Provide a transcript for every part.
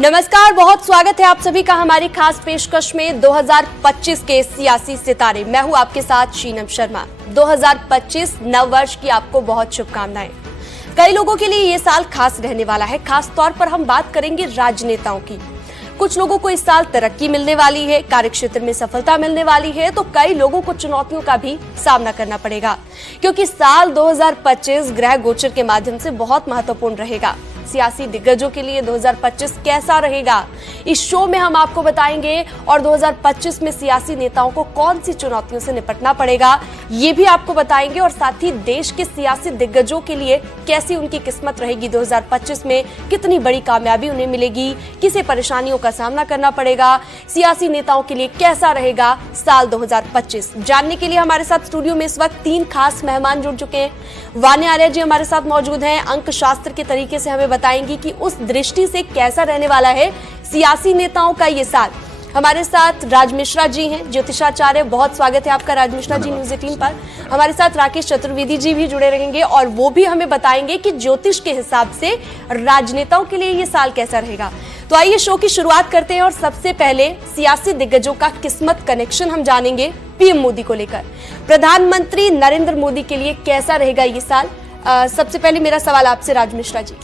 नमस्कार, बहुत स्वागत है आप सभी का हमारी खास पेशकश में 2025 के सियासी सितारे। मैं हूं आपके साथ शीनम शर्मा। 2025 नव वर्ष की आपको बहुत शुभकामनाएं। कई लोगों के लिए ये साल खास रहने वाला है। खास तौर पर हम बात करेंगे राजनेताओं की। कुछ लोगों को इस साल तरक्की मिलने वाली है, कार्यक्षेत्र में सफलता मिलने वाली है, तो कई लोगों को चुनौतियों का भी सामना करना पड़ेगा, क्योंकि साल 2025 ग्रह गोचर के माध्यम से बहुत महत्वपूर्ण रहेगा। सियासी दिग्गजों के लिए 2025 कैसा रहेगा, इस शो में हम आपको बताएंगे। और 2025 में सियासी नेताओं को कौन सी चुनौतियों से निपटना पड़ेगा, ये भी आपको बताएंगे। और साथ ही देश के सियासी दिग्गजों के लिए कैसी उनकी किस्मत रहेगी, 2025 में कितनी बड़ी कामयाबी उन्हें मिलेगी, किसे परेशानियों का सामना करना पड़ेगा, सियासी नेताओं के लिए कैसा रहेगा साल 2025। जानने के लिए हमारे साथ स्टूडियो में इस वक्त 3 खास मेहमान जुड़ चुके हैं। वाणी आर्य जी हमारे साथ मौजूद हैं, अंक शास्त्र के तरीके से हमें बताएंगी कि उस दृष्टि से कैसा रहने वाला है सियासी नेताओं का ये साल। हमारे साथ राज मिश्रा जी हैं, ज्योतिषाचार्य। बहुत स्वागत है आपका राज मिश्रा जी न्यूज़ 18 पर। हमारे साथ राकेश चतुर्वेदी जी भी जुड़े रहेंगे और वो भी हमें बताएंगे कि ज्योतिष के हिसाब से राजनेताओं के लिए ये साल कैसा रहेगा। तो आइए शो की शुरुआत करते हैं और सबसे पहले सियासी दिग्गजों का किस्मत कनेक्शन हम जानेंगे पीएम मोदी को लेकर। प्रधानमंत्री नरेंद्र मोदी के लिए कैसा रहेगा ये साल। सबसे पहले मेरा सवाल आपसे राज मिश्रा जी।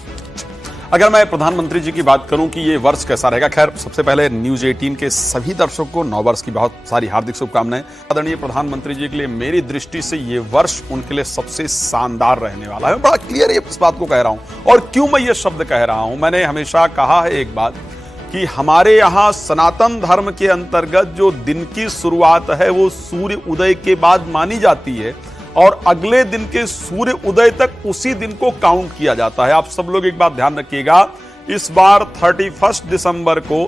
अगर मैं प्रधानमंत्री जी की बात करूं कि ये वर्ष कैसा रहेगा, खैर सबसे पहले न्यूज 18 के सभी दर्शकों को नव वर्ष की बहुत सारी हार्दिक शुभकामनाएं। आदरणीय प्रधानमंत्री जी के लिए मेरी दृष्टि से ये वर्ष उनके लिए सबसे शानदार रहने वाला है। बड़ा क्लियर इस बात को कह रहा हूं। और क्यों मैं ये शब्द कह रहा हूं, मैंने हमेशा कहा है एक बात कि हमारे यहाँ सनातन धर्म के अंतर्गत जो दिन की शुरुआत है वो सूर्य उदय के बाद मानी जाती है और अगले दिन के सूर्य उदय तक उसी दिन को काउंट किया जाता है। आप सब लोग एक बात ध्यान रखिएगा, इस बार 31 दिसंबर को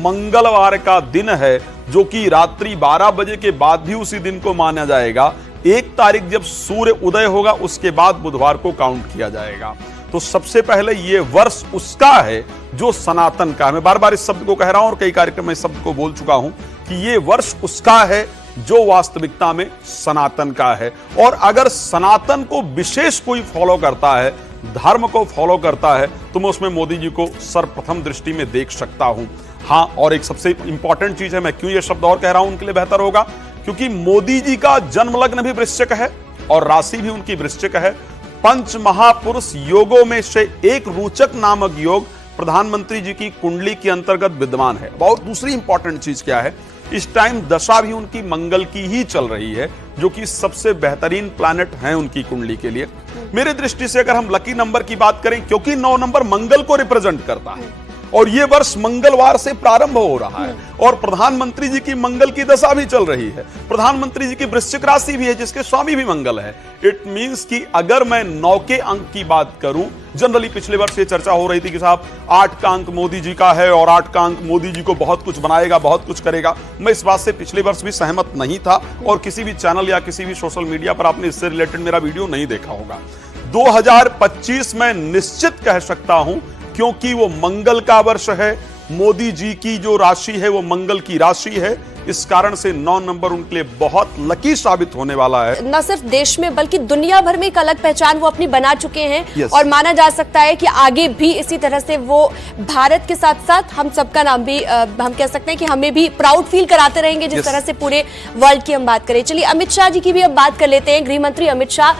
मंगलवार का दिन है, जो कि रात्रि 12 बजे के बाद भी उसी दिन को माना जाएगा। 1 तारीख जब सूर्य उदय होगा उसके बाद बुधवार को काउंट किया जाएगा। तो सबसे पहले ये वर्ष उसका है जो सनातन का है। मैं बार बार इस शब्द को कह रहा हूं और कई कार्यक्रम में इस शब्द को बोल चुका हूं कि ये वर्ष उसका है जो वास्तविकता में सनातन का है। और अगर सनातन को विशेष कोई फॉलो करता है, धर्म को फॉलो करता है, तो मैं उसमें मोदी जी को सर्वप्रथम दृष्टि में देख सकता हूं। हाँ, और एक सबसे इंपॉर्टेंट चीज है, मैं क्यों ये शब्द और कह रहा हूं उनके लिए बेहतर होगा, क्योंकि मोदी जी का जन्म लग्न भी वृश्चिक है और राशि भी उनकी वृश्चिक है। पंच महापुरुष योगों में से एक रोचक नामक योग प्रधानमंत्री जी की कुंडली के अंतर्गत विद्यमान है। बहुत दूसरी इंपॉर्टेंट चीज क्या है, इस टाइम दशा भी उनकी मंगल की ही चल रही है, जो कि सबसे बेहतरीन प्लैनेट हैं उनकी कुंडली के लिए। मेरे दृष्टि से अगर हम लकी नंबर की बात करें, क्योंकि 9 नंबर मंगल को रिप्रेजेंट करता है और ये वर्ष मंगलवार से प्रारंभ हो रहा है और प्रधानमंत्री जी की मंगल की दशा भी चल रही है। प्रधानमंत्री जी की वृश्चिक राशि भी है जिसके स्वामी भी मंगल है। इट मींस कि अगर मैं 9 के अंक की बात करूं, जनरली पिछले वर्ष ये चर्चा हो रही थी कि साहब 8 का अंक मोदी जी का है और 8 का अंक मोदी जी को बहुत कुछ बनाएगा, बहुत कुछ करेगा। मैं इस बात से पिछले वर्ष भी सहमत नहीं था और किसी भी चैनल या किसी भी सोशल मीडिया पर आपने इससे रिलेटेड मेरा वीडियो नहीं देखा होगा। 2025 में निश्चित कह सकता हूं, क्योंकि वो मंगल का वर्ष है, मोदी जी की जो राशि है वो मंगल की राशि है, इस कारण से 9 नंबर उनके लिए बहुत लकी साबित होने वाला है। न सिर्फ देश में बल्कि दुनिया भर में एक अलग पहचान वो अपनी बना चुके हैं। Yes. और माना जा सकता है कि आगे भी इसी तरह से वो भारत के साथ साथ हम सबका नाम भी हम कह सकते हैं कि हमें भी प्राउड फील कराते रहेंगे, जिस तरह से पूरे वर्ल्ड की हम बात करें। चलिए अमित शाह जी की भी अब बात कर लेते हैं, गृह मंत्री अमित शाह।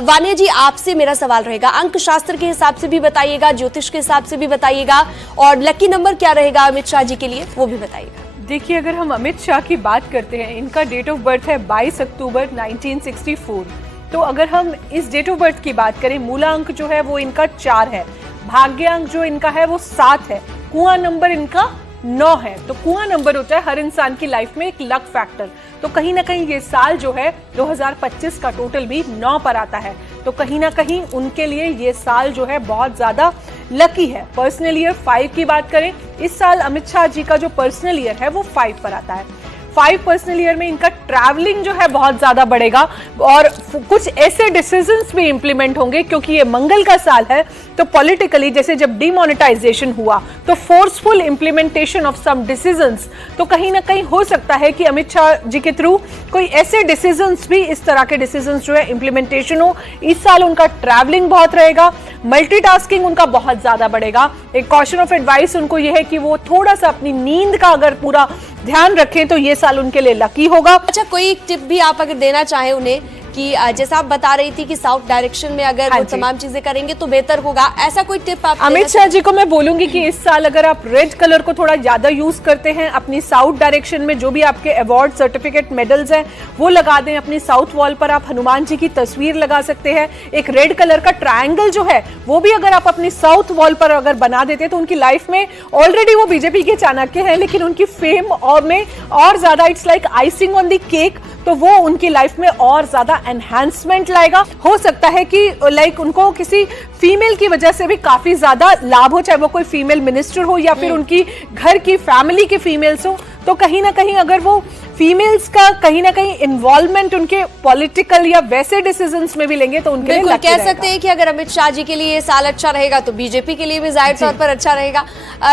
वाणी जी, आपसे मेरा सवाल रहेगा, अंक शास्त्र के हिसाब से भी बताइएगा, ज्योतिष के हिसाब से भी बताइएगा, और लकी नंबर क्या रहेगा अमित शाह जी के लिए वो भी बताइएगा। देखिए, अगर हम अमित शाह की बात करते हैं, इनका डेट ऑफ बर्थ है 22 अक्टूबर 1964। तो अगर हम इस डेट ऑफ बर्थ की बात करें, मूला अंक जो है वो इनका 4 है, भाग्य अंक जो इनका है वो 7 है, कुआं नंबर इनका 9 है। तो कुआं नंबर होता है हर इंसान की लाइफ में एक लक फैक्टर। तो कहीं ना कहीं ये साल जो है 2025 का टोटल भी 9 पर आता है। तो कहीं ना कहीं उनके लिए ये साल जो है बहुत ज्यादा लकी है। पर्सनल ईयर 5 की बात करें, इस साल अमित शाह जी का जो पर्सनल ईयर है वो 5 पर आता है। 5 पर्सनल ईयर में इनका ट्रैवलिंग जो है बहुत ज्यादा बढ़ेगा और कुछ ऐसे डिसीजंस भी इंप्लीमेंट होंगे, क्योंकि ये मंगल का साल है। तो पॉलिटिकली जैसे जब डिमोनेटाइजेशन हुआ तो forceful implementation of some decisions, तो कहीं ना कहीं हो सकता है कि अमित शाह जी के थ्रू कोई ऐसे डिसीजंस भी, इस तरह के डिसीजंस जो है इंप्लीमेंटेशन हो। इस साल उनका ट्रैवलिंग बहुत रहेगा। मल्टीटास्किंग उनका बहुत ज्यादा बढ़ेगा। एक कॉशन ऑफ एडवाइस उनको यह है कि वो थोड़ा सा अपनी नींद का अगर पूरा ध्यान रखें तो ये साल उनके लिए लकी होगा। अच्छा, कोई टिप भी आप अगर देना चाहें उन्हें कि जैसा आप बता रही थी कि साउथ डायरेक्शन में अगर वो तमाम चीजें करेंगे तो बेहतर होगा, ऐसा कोई टिप आप अमित शाह जी को मैं बोलूंगी कि इस साल अगर आप रेड कलर को थोड़ा ज्यादा यूज करते हैं, अपनी साउथ डायरेक्शन में जो भी आपके अवार्ड सर्टिफिकेट मेडल्स हैं वो लगा दें। अपनी साउथ वॉल पर आप हनुमान जी की तस्वीर लगा सकते हैं। एक रेड कलर का ट्रायंगल जो है वो भी अगर आप अपनी साउथ वॉल पर अगर बना देते हैं तो उनकी लाइफ में, ऑलरेडी वो बीजेपी के चाणक्य हैं लेकिन उनकी फेम और में और ज्यादा it's like icing on the cake, तो वो उनकी लाइफ में और ज्यादा एनहांसमेंट लाएगा। हो सकता है कि लाइक उनको किसी फीमेल की वजह से भी काफी ज्यादा लाभ हो, चाहे वो कोई फीमेल मिनिस्टर हो या फिर उनकी घर की फैमिली की फीमेल्स हो, तो कहीं ना कहीं अगर वो फीमेल्स का कहीं ना कहीं इन्वॉल्वमेंट उनके पॉलिटिकल या वैसे डिसीजंस में भी लेंगे तो उनके लिए बिल्कुल लकी कह रहेगा। सकते हैं कि अगर अमित शाह जी के लिए ये साल अच्छा रहेगा तो बीजेपी के लिए भी जाहिर तौर पर अच्छा रहेगा।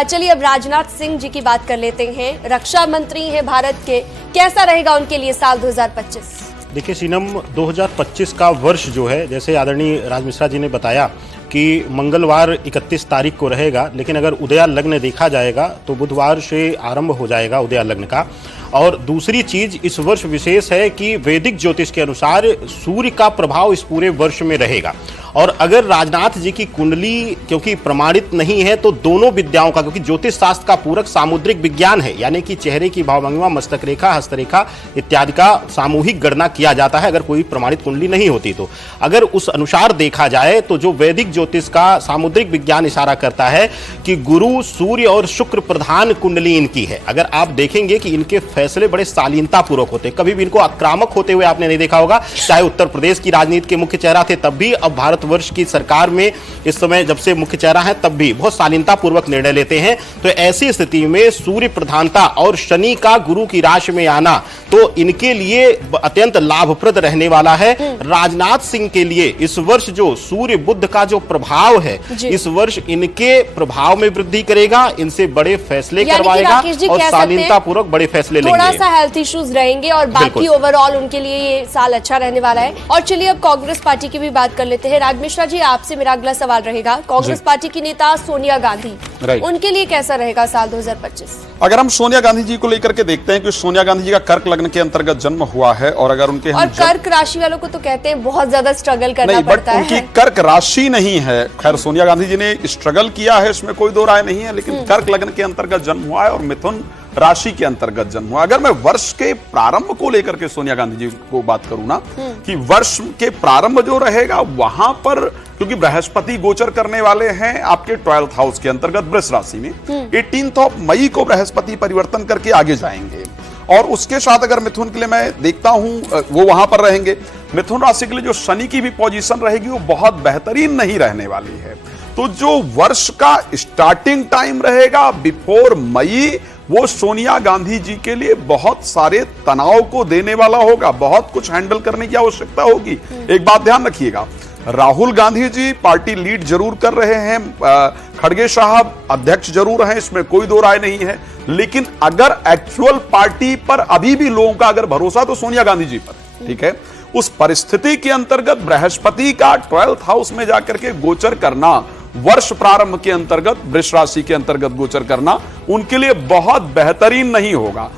चलिए अब राजनाथ सिंह जी की बात कर लेते हैं। रक्षा मंत्री हैं भारत के, कैसा रहेगा उनके लिए साल 2025? देखिए सीनम, 2025 का वर्ष जो है, जैसे आदरणीय राज मिश्रा जी ने बताया कि मंगलवार 31 तारीख को रहेगा, लेकिन अगर उदया लग्न देखा जाएगा तो बुधवार से आरंभ हो जाएगा उदया लग्न का। और दूसरी चीज इस वर्ष विशेष है कि वैदिक ज्योतिष के अनुसार सूर्य का प्रभाव इस पूरे वर्ष में रहेगा। और अगर राजनाथ जी की कुंडली क्योंकि प्रमाणित नहीं है तो दोनों विद्याओं का, क्योंकि ज्योतिष शास्त्र का पूरक सामुद्रिक विज्ञान है, यानी कि चेहरे की भावभंगिमा, मस्तक रेखा, हस्तरेखा इत्यादि का सामूहिक गणना किया जाता है अगर कोई प्रमाणित कुंडली नहीं होती तो। अगर उस अनुसार देखा जाए तो जो वैदिक ज्योतिष का सामुद्रिक विज्ञान इशारा करता है कि गुरु, सूर्य और शुक्र प्रधान कुंडली इनकी है। अगर आप देखेंगे कि इनके फैसले बड़े शालीनता पूर्वक होते हैं, कभी भी इनको आक्रामक होते हुए आपने नहीं देखा होगा। चाहे उत्तर प्रदेश की राजनीति के मुख्य चेहरा थे तब भी, अब भारतवर्ष की सरकार में इस समय जब से मुख्य चेहरा है तब भी बहुत शालीनता पूर्वक निर्णय लेते हैं। तो ऐसी स्थिति में सूर्य प्रधानता और शनि का गुरु की राशि में आना तो इनके लिए अत्यंत लाभप्रद रहने वाला है। राजनाथ सिंह के लिए इस वर्ष जो सूर्य बुध का जो प्रभाव है इस वर्ष इनके प्रभाव में वृद्धि करेगा, इनसे बड़े फैसले करवाएगा और शालीनता पूर्वक बड़े फैसले लेंगे। थोड़ा सा हेल्थ इश्यूज रहेंगे और बाकी ओवरऑल उनके लिए ये साल अच्छा रहने वाला है। और चलिए अब कांग्रेस पार्टी की भी बात कर लेते हैं। राज मिश्रा जी, आपसे मेरा अगला सवाल रहेगा, कांग्रेस पार्टी की नेता सोनिया गांधी, उनके लिए कैसा रहेगा साल 2025? अगर हम सोनिया गांधी जी को लेकर के देखते हैं कि सोनिया गांधी जी का कर्क लग्न के अंतर्गत जन्म हुआ है और अगर उनके और कर्क राशि वालों को तो कहते हैं बहुत ज्यादा स्ट्रगल करना पड़ता है। उनकी कर्क राशि नहीं है। खैर, सोनिया गांधी जी ने स्ट्रगल किया है, इसमें कोई दो राय नहीं है, लेकिन कर्क लग्न के अंतर्गत जन्म हुआ है और मिथुन राशि के अंतर्गत जन्म हुआ। अगर मैं वर्ष के प्रारंभ को लेकर के सोनिया गांधी जी को बात करूं ना, कि वर्ष के प्रारंभ जो रहेगा वहां पर, क्योंकि बृहस्पति गोचर करने वाले हैं आपके 12th हाउस के अंतर्गत वृष राशि में, 18 मई को बृहस्पति परिवर्तन करके आगे जाएंगे। और उसके साथ अगर मिथुन के लिए मैं देखता हूं वो वहां पर रहेंगे। मिथुन राशि के लिए जो शनि की भी पोजीशन रहेगी वो बहुत बेहतरीन नहीं रहने वाली है। तो जो वर्ष का स्टार्टिंग टाइम रहेगा बिफोर मई, वो सोनिया गांधी जी के लिए बहुत सारे तनाव को देने वाला होगा, बहुत कुछ हैंडल करने की आवश्यकता होगी। एक बात ध्यान रखिएगा, राहुल गांधी जी पार्टी लीड जरूर कर रहे हैं, खड़गे साहब अध्यक्ष जरूर हैं, इसमें कोई दो राय नहीं है, लेकिन अगर एक्चुअल पार्टी पर अभी भी लोगों का अगर भरोसा तो सोनिया गांधी जी पर, ठीक है, उस परिस्थिति के अंतर्गत बृहस्पति का 12th हाउस में जाकर के गोचर करना, वर्ष प्रारंभ के अंतर्गत वृष राशि के अंतर्गत गोचर करना उनके लिए बहुत बेहतरीन नहीं होगा।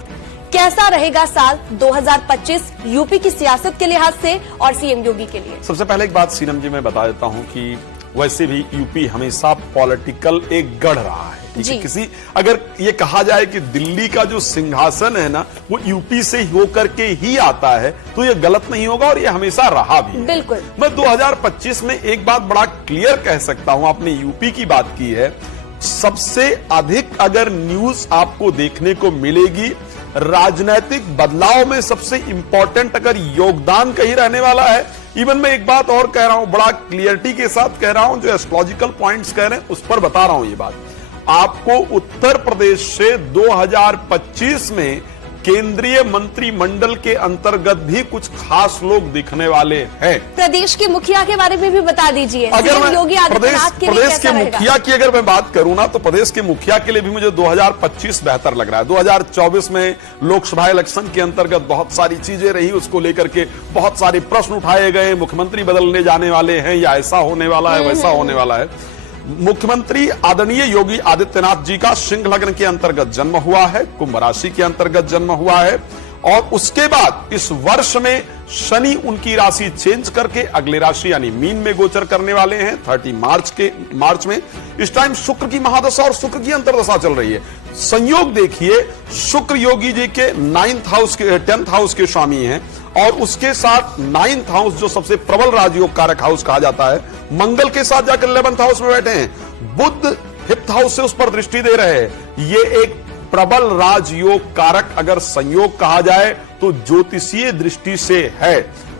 कैसा रहेगा साल 2025 यूपी की सियासत के लिहाज से और सीएम योगी के लिए? सबसे पहले एक बात सीनम जी मैं बता देता हूं कि वैसे भी यूपी हमेशा पॉलिटिकल एक गढ़ रहा है। किसी अगर ये कहा जाए कि दिल्ली का जो सिंहासन है ना वो यूपी से होकर के ही आता है तो ये गलत नहीं होगा और ये हमेशा रहा भी है। बिल्कुल। मैं 2025 में एक बात बड़ा क्लियर कह सकता हूं, आपने यूपी की बात की है, सबसे अधिक अगर न्यूज आपको देखने को मिलेगी राजनीतिक बदलाव में, सबसे इंपॉर्टेंट अगर योगदान कहीं रहने वाला है। इवन मैं एक बात और कह रहा हूं, बड़ा क्लियरिटी के साथ कह रहा हूं, जो एस्ट्रोलॉजिकल पॉइंट्स कह रहे हैं उस पर बता रहा हूं ये बात। आपको उत्तर प्रदेश से 2025 में केंद्रीय मंत्रिमंडल के अंतर्गत भी कुछ खास लोग दिखने वाले हैं। प्रदेश के मुखिया के बारे में भी बता दीजिए। अगर मैं योगी आदित्यनाथ के लिए प्रदेश कैसा के रहेगा? मुखिया की अगर मैं बात करूं ना, तो प्रदेश के मुखिया के लिए भी मुझे 2025 बेहतर लग रहा है। 2024 में लोकसभा इलेक्शन के अंतर्गत बहुत सारी चीजें रही, उसको लेकर के बहुत सारे प्रश्न उठाए गए। मुख्यमंत्री बदलने जाने वाले हैं, या ऐसा होने वाला है, वैसा होने वाला है। मुख्यमंत्री आदरणीय योगी आदित्यनाथ जी का सिंह लग्न के अंतर्गत जन्म हुआ है, कुंभ राशि के अंतर्गत जन्म हुआ है, और उसके बाद इस वर्ष में शनि उनकी राशि चेंज करके अगले राशि यानी मीन में गोचर करने वाले हैं 30 मार्च में। इस टाइम शुक्र की महादशा और शुक्र की अंतर्दशा चल रही है। संयोग देखिए, शुक्र योगी जी के 10th हाउस के स्वामी हैं, और उसके साथ 9th हाउस जो सबसे प्रबल राजयोग कारक हाउस कहा जाता है, मंगल के साथ जाकर 11th हाउस में बैठे हैं। बुध 5th हाउस से उस पर दृष्टि दे रहे हैं। ये एक प्रबल राजयोग कारक अगर संयोग कहा जाए तो ज्योतिषीय दृष्टि से है।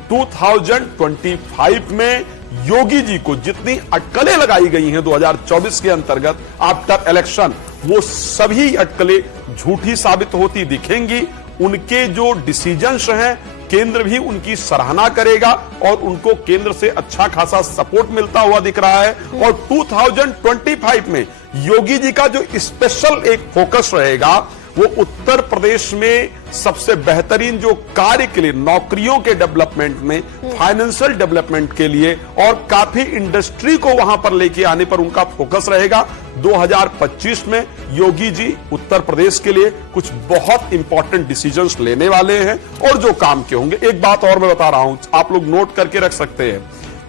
2025 में योगी जी को जितनी अटकलें लगाई गई हैं 2024 के अंतर्गत आफ्टर इलेक्शन, वो सभी अटकलें झूठी साबित होती दिखेंगी। उनके जो डिसीजंस हैं, केंद्र भी उनकी सराहना करेगा और उनको केंद्र से अच्छा खासा सपोर्ट मिलता हुआ दिख रहा है। और 2025 में योगी जी का जो स्पेशल एक फोकस रहेगा, वो उत्तर प्रदेश में सबसे बेहतरीन जो कार्य के लिए, नौकरियों के डेवलपमेंट में, फाइनेंशियल डेवलपमेंट के लिए और काफी इंडस्ट्री को वहां पर लेके आने पर उनका फोकस रहेगा। 2025 में योगी जी उत्तर प्रदेश के लिए कुछ बहुत इंपॉर्टेंट डिसीजंस लेने वाले हैं और जो काम के होंगे। एक बात और मैं बता रहा हूं, आप लोग नोट करके रख सकते हैं,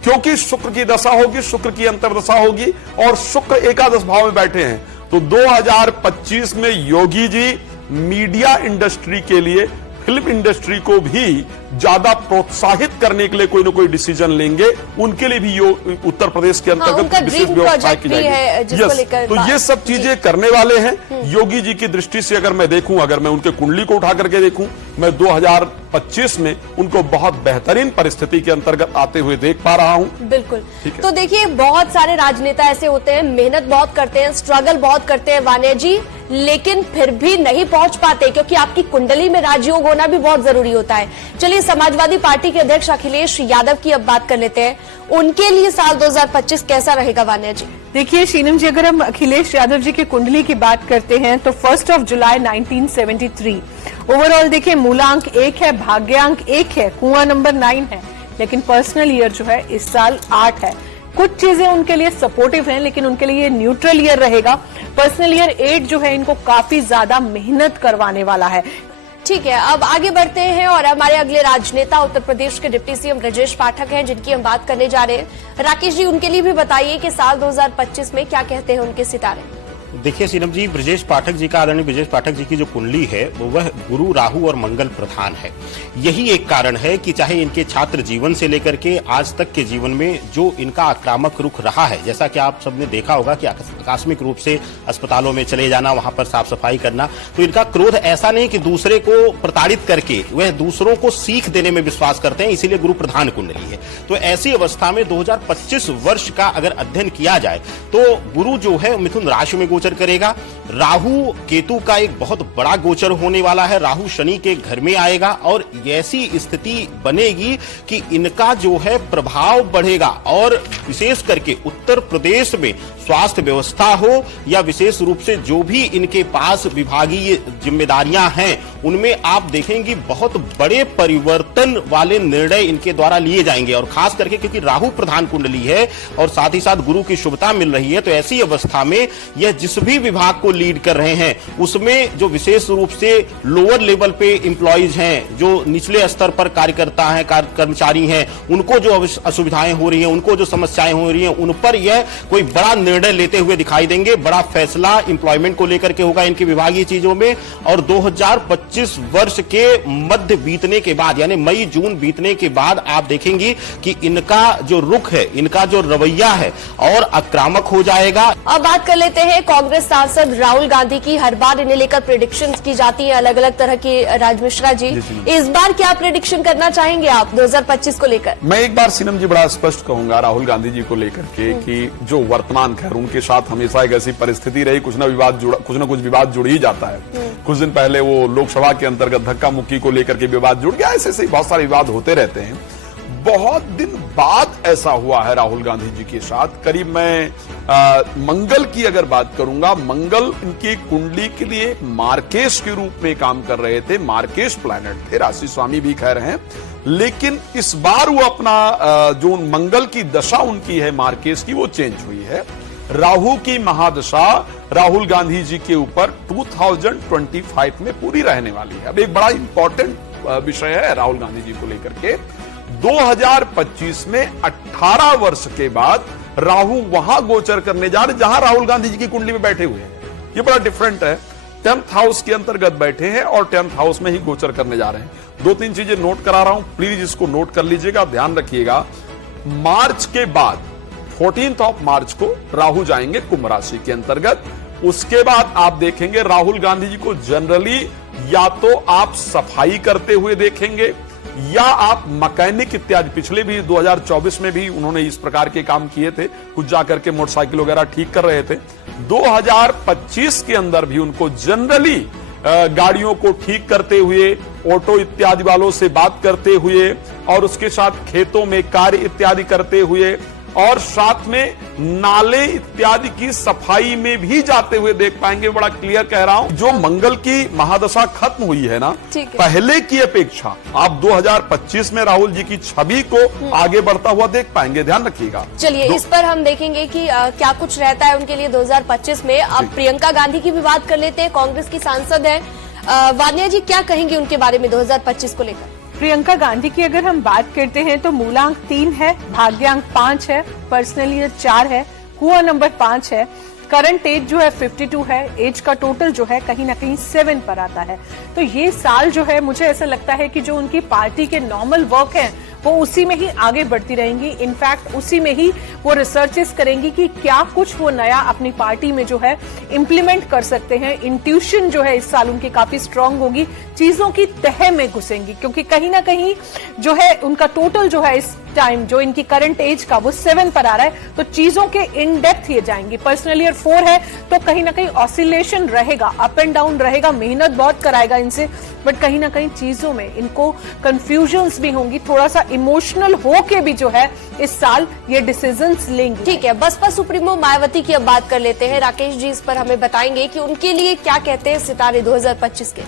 क्योंकि शुक्र की दशा होगी, शुक्र की अंतर्दशा होगी और शुक्र एकादश भाव में बैठे हैं, तो 2025 में योगी जी मीडिया इंडस्ट्री के लिए, फिल्म इंडस्ट्री को भी ज्यादा प्रोत्साहित करने के लिए कोई ना कोई डिसीजन लेंगे। उनके लिए भी उत्तर प्रदेश के अंतर्गत विशेष व्यवस्था की जाएगी। तो ये सब चीजें करने वाले हैं योगी जी की दृष्टि से। अगर मैं देखूं, अगर मैं उनके कुंडली को उठा करके देखूं, मैं 2025 में उनको बहुत बेहतरीन परिस्थिति के अंतर्गत आते हुए देख पा रहा हूं। बिल्कुल। तो देखिए, बहुत सारे राजनेता ऐसे होते हैं, मेहनत बहुत करते हैं, स्ट्रगल बहुत करते हैं वानिया जी, लेकिन फिर भी नहीं पहुंच पाते, क्योंकि आपकी कुंडली में राजयोग होना भी बहुत जरूरी होता है। चलिए, समाजवादी पार्टी के अध्यक्ष अखिलेश यादव की अब बात कर लेते हैं। उनके लिए साल 2025 कैसा रहेगा वानिया जी? देखिए शीनम जी, अगर हम अखिलेश यादव जी की कुंडली की बात करते हैं तो 1 जुलाई 1973 ओवरऑल देखिए, मूलांक 1 है, भाग्यांक 1 है, कुआं नंबर 9 है, लेकिन पर्सनल ईयर जो है इस साल 8 है। कुछ चीजें उनके लिए सपोर्टिव हैं, लेकिन उनके लिए न्यूट्रल ईयर रहेगा। पर्सनल ईयर 8 जो है इनको काफी ज्यादा मेहनत करवाने वाला है। ठीक है, अब आगे बढ़ते हैं और हमारे अगले राजनेता उत्तर प्रदेश के डिप्टी सीएम ब्रजेश पाठक हैं, जिनकी हम बात करने जा रहे हैं। राकेश जी, उनके लिए भी बताइए कि साल 2025 में क्या कहते हैं उनके सितारे। देखिए सीनम जी, ब्रजेश पाठक जी का, आदरणीय ब्रजेश पाठक जी की जो कुंडली है वह गुरु, राहु और मंगल प्रधान है। यही एक कारण है कि चाहे इनके छात्र जीवन से लेकर के आज तक के जीवन में जो इनका आक्रामक रुख रहा है, जैसा कि आप सबने देखा होगा कि आकस्मिक रूप से अस्पतालों में चले जाना, वहां पर साफ सफाई करना, तो इनका क्रोध ऐसा नहीं कि दूसरे को प्रताड़ित करके वह दूसरों को सीख देने में विश्वास करते हैं, इसीलिए गुरु प्रधान कुंडली है। तो ऐसी अवस्था में 2025 वर्ष का अगर अध्ययन किया जाए तो गुरु जो है मिथुन राशि में गोचर करेगा। राहु केतु का एक बहुत बड़ा गोचर होने वाला है, राहु शनि के घर में आएगा और ऐसी स्थिति बनेगी कि इनका जो है प्रभाव बढ़ेगा। और विशेष करके उत्तर प्रदेश में स्वास्थ्य व्यवस्था हो या विशेष रूप से जो भी इनके पास विभागीय जिम्मेदारियां हैं, उनमें आप देखेंगे बहुत बड़े परिवर्तन वाले निर्णय इनके द्वारा लिए जाएंगे। और खास करके क्योंकि राहु प्रधान कुंडली है और साथ ही साथ गुरु की शुभता मिल रही है, तो ऐसी अवस्था में यह जिस भी विभाग को लीड कर रहे हैं उसमें जो विशेष रूप से लोअर लेवल पे एम्प्लॉइज हैं, जो निचले स्तर पर कार्यकर्ता हैं, कर्मचारी हैं, उनको जो असुविधाएं हो रही हैं, उनको जो समस्याएं हो रही हैं, उन पर यह कोई बड़ा निर्णय लेते हुए दिखाई देंगे। बड़ा फैसला एम्प्लॉयमेंट को लेकर के होगा इनकी विभागीय चीजों में। और 2025 वर्ष के मध्य बीतने के बाद, यानी मई जून बीतने के बाद आप देखेंगे कि इनका जो रुख है, इनका जो रवैया है और आक्रामक हो जाएगा। अब बात कर लेते हैं कांग्रेस सांसद राहुल गांधी की। हर बार इन्हें लेकर प्रेडिक्शंस की जाती है अलग अलग तरह की। राज मिश्रा जी, इस बार क्या प्रेडिक्शन करना चाहेंगे आप 2025 को लेकर? मैं एक बार सीनम जी बड़ा स्पष्ट कहूंगा राहुल गांधी जी को लेकर के कि जो वर्तमान, खैर उनके साथ हमेशा एक ऐसी परिस्थिति रही, कुछ ना कुछ विवाद जुड़ ही जाता है। कुछ दिन पहले वो लोकसभा लोकसभा के अंतर्गत धक्का मुक्की को लेकर के विवाद जुड़ गया। ऐसे बहुत सारे विवाद होते रहते हैं। बहुत दिन बाद ऐसा हुआ है राहुल गांधी जी के साथ। करीब मैं मंगल की अगर बात करूंगा, मंगल इनकी कुंडली के लिए मार्केश के रूप में काम कर रहे थे, मार्केश प्लैनेट थे, राशि स्वामी भी कह रहे हैं। लेकिन इस बार वो अपना जो मंगल की दशा उनकी है मार्केश की, वो चेंज हुई है। राहु की महादशा राहुल गांधी जी के ऊपर 2025 में पूरी रहने वाली है। अब एक बड़ा इंपॉर्टेंट विषय है राहुल गांधी जी को लेकर के। 2025 में 18 वर्ष के बाद राहु वहां गोचर करने जा रहे जहां राहुल गांधी जी की कुंडली में बैठे हुए हैं। ये बड़ा डिफरेंट है। 10th हाउस के अंतर्गत बैठे हैं और 10th हाउस में ही गोचर करने जा रहे हैं। 2-3 चीजें नोट करा रहा हूं, प्लीज इसको नोट कर लीजिएगा, ध्यान रखिएगा। मार्च के बाद 14th ऑफ मार्च को राहु जाएंगे कुंभ राशि के अंतर्गत। उसके बाद आप देखेंगे राहुल गांधी जी को जनरली या तो आप सफाई करते हुए देखेंगे या आप मैकेनिक इत्यादि, पिछले भी 2024 में भी उन्होंने इस प्रकार के काम किए थे, कुछ जाकर के मोटरसाइकिल वगैरह ठीक कर रहे थे। 2025 के अंदर भी उनको जनरली गाड़ियों को ठीक करते हुए, ऑटो इत्यादि वालों से बात करते हुए और उसके साथ खेतों में कार्य इत्यादि करते हुए और साथ में नाले इत्यादि की सफाई में भी जाते हुए देख पाएंगे। बड़ा क्लियर कह रहा हूं। जो मंगल की महादशा खत्म हुई है ना, पहले की अपेक्षा आप 2025 में राहुल जी की छवि को आगे बढ़ता हुआ देख पाएंगे, ध्यान रखिएगा। चलिए इस पर हम देखेंगे कि क्या कुछ रहता है उनके लिए 2025 में। अब प्रियंका गांधी की भी बात कर लेते हैं, कांग्रेस की सांसद है। वानिया जी क्या कहेंगे उनके बारे में 2025 को लेकर? प्रियंका गांधी की अगर हम बात करते हैं तो मूलांक 3 है, भाग्यांक 5 है, पर्सनल ईयर 4 है, हुआ नंबर 5 है, करंट एज जो है 52 है, एज का टोटल जो है कहीं ना कहीं 7 पर आता है। तो ये साल जो है मुझे ऐसा लगता है कि जो उनकी पार्टी के नॉर्मल वर्क है वो उसी में ही आगे बढ़ती रहेंगी। इनफैक्ट उसी में ही वो रिसर्चेस करेंगी कि क्या कुछ वो नया अपनी पार्टी में जो है इम्प्लीमेंट कर सकते हैं। इंट्यूशन जो है इस साल उनकी काफी स्ट्रांग होगी, चीजों की तह में घुसेंगी, क्योंकि कहीं ना कहीं जो है उनका टोटल जो है इस टाइम जो इनकी करंट एज का वो 7 पर आ रहा है, तो चीजों के इन डेप्थ ये जाएंगी। पर्सनल ईयर 4 है तो कहीं ना कहीं ऑसिलेशन रहेगा, अप एंड डाउन रहेगा, मेहनत बहुत कराएगा इनसे, बट कहीं ना कहीं चीजों में इनको कंफ्यूजन्स भी होंगी, थोड़ा सा इमोशनल होके भी जो है इस साल ये डिसीजंस लेंगे। ठीक है, बसपा सुप्रीमो मायावती की अब बात कर लेते हैं। राकेश जी इस पर हमें बताएंगे कि उनके लिए क्या कहते हैं सितारे 2025 के।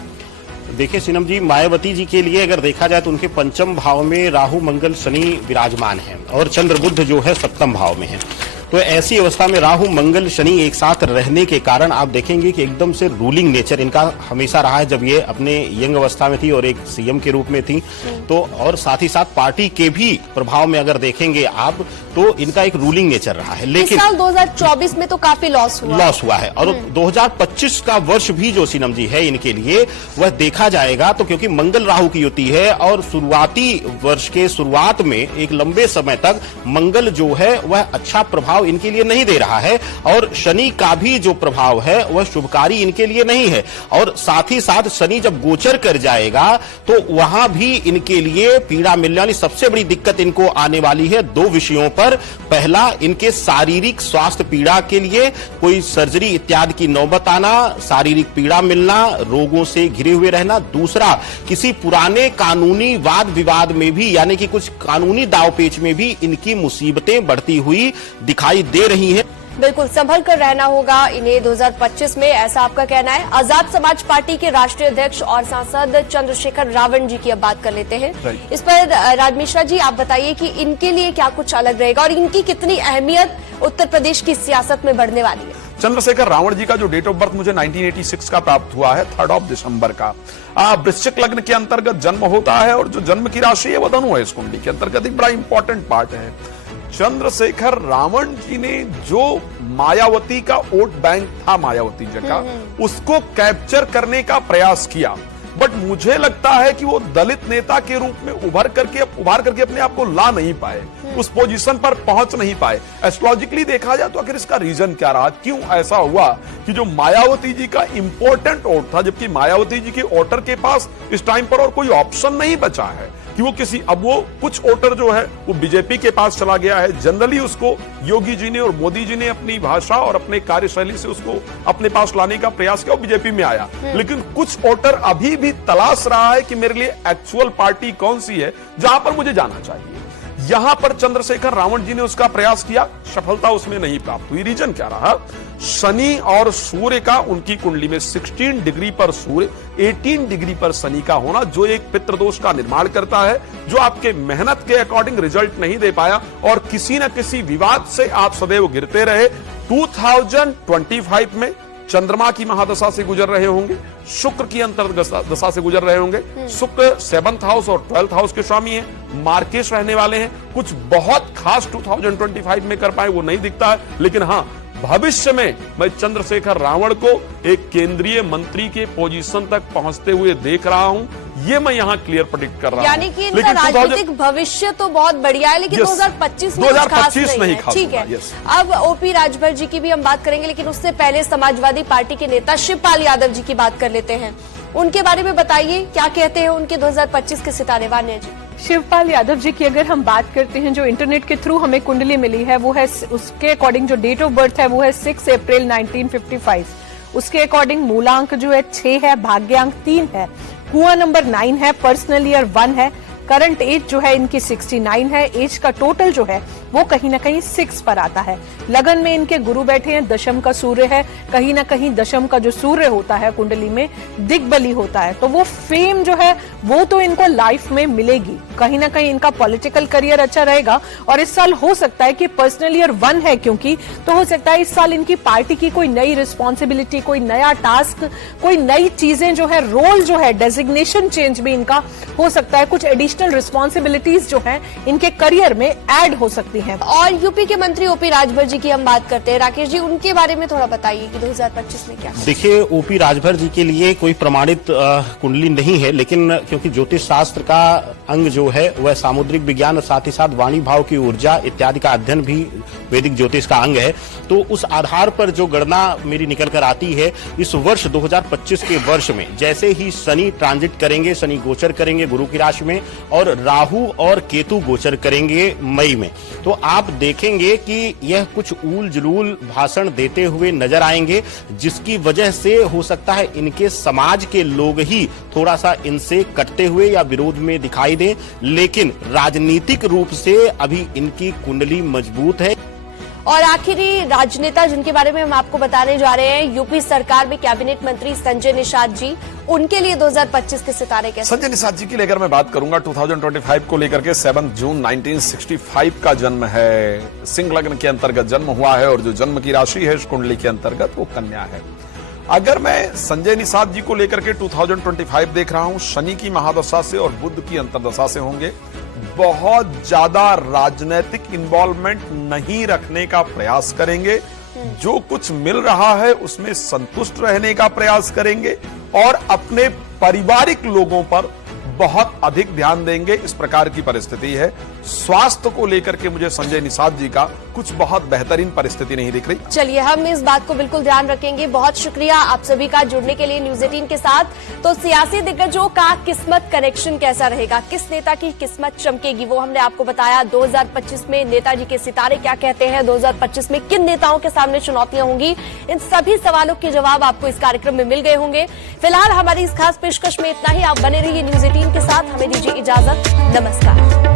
देखिए सीनम जी, मायावती जी के लिए अगर देखा जाए तो उनके पंचम भाव में राहु मंगल शनि विराजमान है और चंद्र बुध जो है सप्तम भाव में है। तो ऐसी अवस्था में राहु मंगल शनि एक साथ रहने के कारण आप देखेंगे कि एकदम से रूलिंग नेचर इनका हमेशा रहा है। जब ये अपने यंग अवस्था में थी और एक सीएम के रूप में थी तो, और साथ ही साथ पार्टी के भी प्रभाव में अगर देखेंगे आप तो इनका एक रूलिंग नेचर रहा है। लेकिन इस साल 2024 में तो काफी लॉस हुआ है और 2025 का वर्ष भी जो सीनम जी है इनके लिए वह देखा जाएगा, तो क्योंकि मंगल राहु की युति है और शुरुआती वर्ष के शुरुआत में एक लंबे समय तक मंगल जो है वह अच्छा प्रभाव इनके लिए नहीं दे रहा है और शनि का भी जो प्रभाव है वह शुभकारी इनके लिए नहीं है। और साथ ही साथ शनि जब गोचर कर जाएगा तो वहां भी इनके लिए पीड़ा मिलने वाली सबसे बड़ी दिक्कत इनको आने वाली है 2 विषयों पर। पहला, इनके शारीरिक स्वास्थ्य पीड़ा के लिए कोई सर्जरी इत्यादि की नौबत आना, शारीरिक पीड़ा मिलना, रोगों से घिरे हुए रहना। दूसरा, किसी पुराने कानूनी वाद विवाद में भी यानी कि कुछ कानूनी दावपेच में भी इनकी मुसीबतें बढ़ती हुई दिखाई दे रही हैं। बिल्कुल संभल कर रहना होगा इन्हें 2025 में, ऐसा आपका कहना है। आजाद समाज पार्टी के राष्ट्रीय अध्यक्ष और सांसद चंद्रशेखर रावण जी की अब बात कर लेते हैं। इस पर राज मिश्रा जी आप बताइए कि इनके लिए क्या कुछ अलग रहेगा और इनकी कितनी अहमियत उत्तर प्रदेश की सियासत में बढ़ने वाली है। चंद्रशेखर रावण जी का जो डेट ऑफ बर्थ मुझे 1986 का प्राप्त हुआ है, 3 दिसंबर का। वृश्चिक लग्न के अंतर्गत जन्म होता है और जो जन्म की राशि है वह धनु है। इस कुंडली के अंतर्गत एक बड़ा इंपॉर्टेंट पार्ट है। चंद्रशेखर रावण जी ने जो मायावती का वोट बैंक था मायावती जी का, उसको कैप्चर करने का प्रयास किया, बट मुझे लगता है कि वो दलित नेता के रूप में उभर करके अपने आप को ला नहीं पाए, उस पोजीशन पर पहुंच नहीं पाए। एस्ट्रोलॉजिकली देखा जाए तो आखिर इसका रीजन क्या रहा, क्यों ऐसा हुआ कि जो मायावती जी का इंपॉर्टेंट वोट था, जबकि मायावती जी के वोटर के पास इस टाइम पर और कोई ऑप्शन नहीं बचा है, कि वो किसी, अब वो कुछ वोटर जो है वो बीजेपी के पास चला गया है। जनरली उसको योगी जी ने और मोदी जी ने अपनी भाषा और अपने कार्यशैली से उसको अपने पास लाने का प्रयास किया, वो बीजेपी में आया। लेकिन कुछ वोटर अभी भी तलाश रहा है कि मेरे लिए एक्चुअल पार्टी कौन सी है जहां पर मुझे जाना चाहिए। यहां पर चंद्रशेखर रावण जी ने उसका प्रयास किया, सफलता उसमें नहीं प्राप्त हुई। रीजन क्या रहा? शनि और सूर्य का उनकी कुंडली में 16 डिग्री पर सूर्य, 18 डिग्री पर शनि का होना, जो एक पितृदोष का निर्माण करता है, जो आपके मेहनत के अकॉर्डिंग रिजल्ट नहीं दे पाया और किसी न किसी विवाद से आप सदैव गिरते रहे। 2025 में चंद्रमा की महादशा से गुजर रहे होंगे, शुक्र की अंतर्दशा से गुजर रहे होंगे। शुक्र 7th हाउस और 12th हाउस के स्वामी हैं, मार्केश रहने वाले हैं। कुछ बहुत खास 2025 में कर पाए वो नहीं दिखता है, लेकिन हाँ, भविष्य में मैं चंद्रशेखर रावण को एक केंद्रीय मंत्री के पोजीशन तक पहुंचते हुए देख रहा हूं। ये मैं यहां क्लियर प्रेडिक्ट कर रहा हूं। यानी कि इनका राजनीतिक भविष्य तो बहुत बढ़िया है, लेकिन 2025 में कुछ खास नहीं है। ठीक है, अब ओपी राजभर जी की भी हम बात करेंगे, लेकिन उससे पहले समाजवादी पार्टी के नेता शिवपाल यादव जी की बात कर लेते हैं। उनके बारे में बताइए, क्या कहते हैं उनके 2025 के सितारे? वान्या जी। शिवपाल यादव जी की अगर हम बात करते हैं, जो इंटरनेट के थ्रू हमें कुंडली मिली है, वो है उसके अकॉर्डिंग जो डेट ऑफ बर्थ है वो है 6 अप्रैल 1955। उसके अकॉर्डिंग मूलांक जो है 6 है, भाग्यांक 3 है, कुआं नंबर 9 है, पर्सनल ईयर 1 है, करंट एज जो है इनकी 69 है, एज का टोटल जो है वो कहीं ना कहीं 6 पर आता है। लगन में इनके गुरु बैठे हैं, दशम का सूर्य है, कहीं ना कहीं दशम का जो सूर्य होता है कुंडली में दिग्बली होता है, तो वो फेम जो है वो तो इनको लाइफ में मिलेगी। कहीं ना कहीं इनका पॉलिटिकल करियर अच्छा रहेगा और इस साल हो सकता है कि पर्सनल ईयर 1 है क्योंकि, तो हो सकता है इस साल इनकी पार्टी की कोई नई रिस्पॉन्सिबिलिटी, कोई नया टास्क, कोई नई चीजें जो है, रोल जो है, डेजिग्नेशन चेंज भी इनका हो सकता है, कुछ एडिशनल रिस्पॉन्सिबिलिटीज जो है इनके करियर में ऐड हो सकती है। और यूपी के मंत्री ओपी राजभर जी की हम बात करते हैं। राकेश जी, उनके बारे में थोड़ा बताइए कि 2025 में क्या? देखिए, ओपी राजभर जी के लिए कोई प्रमाणित कुंडली नहीं है, लेकिन क्योंकि ज्योतिष शास्त्र का अंग जो है वह सामुद्रिक विज्ञान और साथ ही साथ वाणी भाव की ऊर्जा इत्यादि का अध्ययन भी वैदिक ज्योतिष का अंग है, तो उस आधार पर जो गणना मेरी निकल कर आती है, इस वर्ष 2025 के वर्ष में जैसे ही शनि ट्रांजिट करेंगे, शनि गोचर करेंगे गुरु की राशि में और राहु और केतु गोचर करेंगे मई में, तो आप देखेंगे कि यह कुछ ऊल जलूल भाषण देते हुए नजर आएंगे, जिसकी वजह से हो सकता है इनके समाज के लोग ही थोड़ा सा इनसे कटते हुए या विरोध में दिखाई दें, लेकिन राजनीतिक रूप से अभी इनकी कुंडली मजबूत है। और आखिरी राजनेता जिनके बारे में हम आपको बताने जा रहे हैं, यूपी सरकार में कैबिनेट मंत्री संजय निषाद जी, उनके लिए 2025 के सितारे कैसे? संजय निषाद जी की लेकर मैं बात करूंगा। 2025 को लेकर के 7 जून 1965 का जन्म है, सिंह लग्न के अंतर्गत जन्म हुआ है और जो जन्म की राशि है इस कुंडली के अंतर्गत वो कन्या है। अगर मैं संजय निषाद जी को लेकर के 2025 देख रहा हूं, शनि की महादशा से और बुध की अंतर्दशा से होंगे, बहुत ज्यादा राजनीतिक इन्वॉल्वमेंट नहीं रखने का प्रयास करेंगे, जो कुछ मिल रहा है उसमें संतुष्ट रहने का प्रयास करेंगे और अपने पारिवारिक लोगों पर बहुत अधिक ध्यान देंगे। इस प्रकार की परिस्थिति है। स्वास्थ्य को लेकर के मुझे संजय निषाद जी का कुछ बहुत बेहतरीन परिस्थिति नहीं दिख रही। चलिए, हम इस बात को बिल्कुल ध्यान रखेंगे। बहुत शुक्रिया आप सभी का जुड़ने के लिए न्यूज़ 18 के साथ। तो सियासी दिग्गजों का किस्मत कनेक्शन कैसा रहेगा, किस नेता की किस्मत चमकेगी, वो हमने आपको बताया। 2025 में नेताजी के सितारे क्या कहते हैं, 2025 में किन नेताओं के सामने चुनौतियां होंगी, इन सभी सवालों के जवाब आपको इस कार्यक्रम में मिल गए होंगे। फिलहाल हमारी इस खास पेशकश में इतना ही। आप बने रहिए न्यूज़ 18 के साथ। हमें दीजिए इजाजत। नमस्कार।